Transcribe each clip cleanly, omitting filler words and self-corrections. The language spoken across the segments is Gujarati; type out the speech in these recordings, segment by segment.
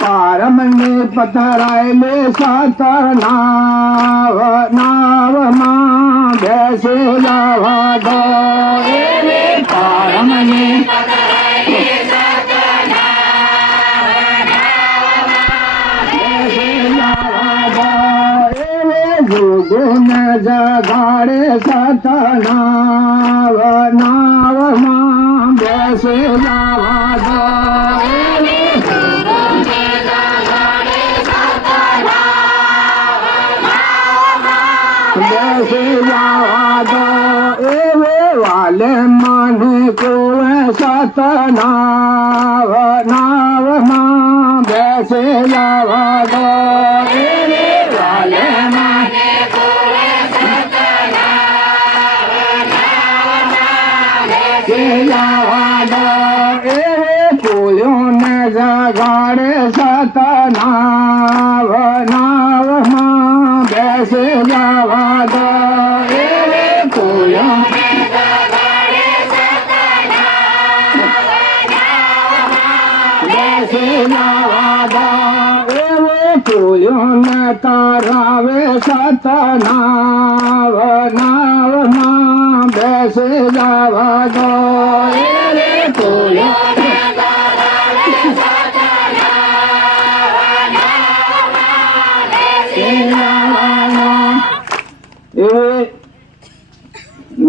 પારમને પથરાયેલે સતર નાવ નાવમાં બેસે જવા દો પારમને જોગોને જગાડે સતર નાવમાં બેસે જવા દો વાલે મને કોવે સતનાવ નાવમાં બેસે જવા દો વાલે મને કોવે સતનાવ નાવમાં બેસે જવા દો કોયોને જગાડે સતનાવ નાવમાં બેસે જવા દો તારાવે સતનાવ નાવમાં બેસે જવા દો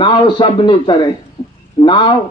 નાવ સબની તરે નાવ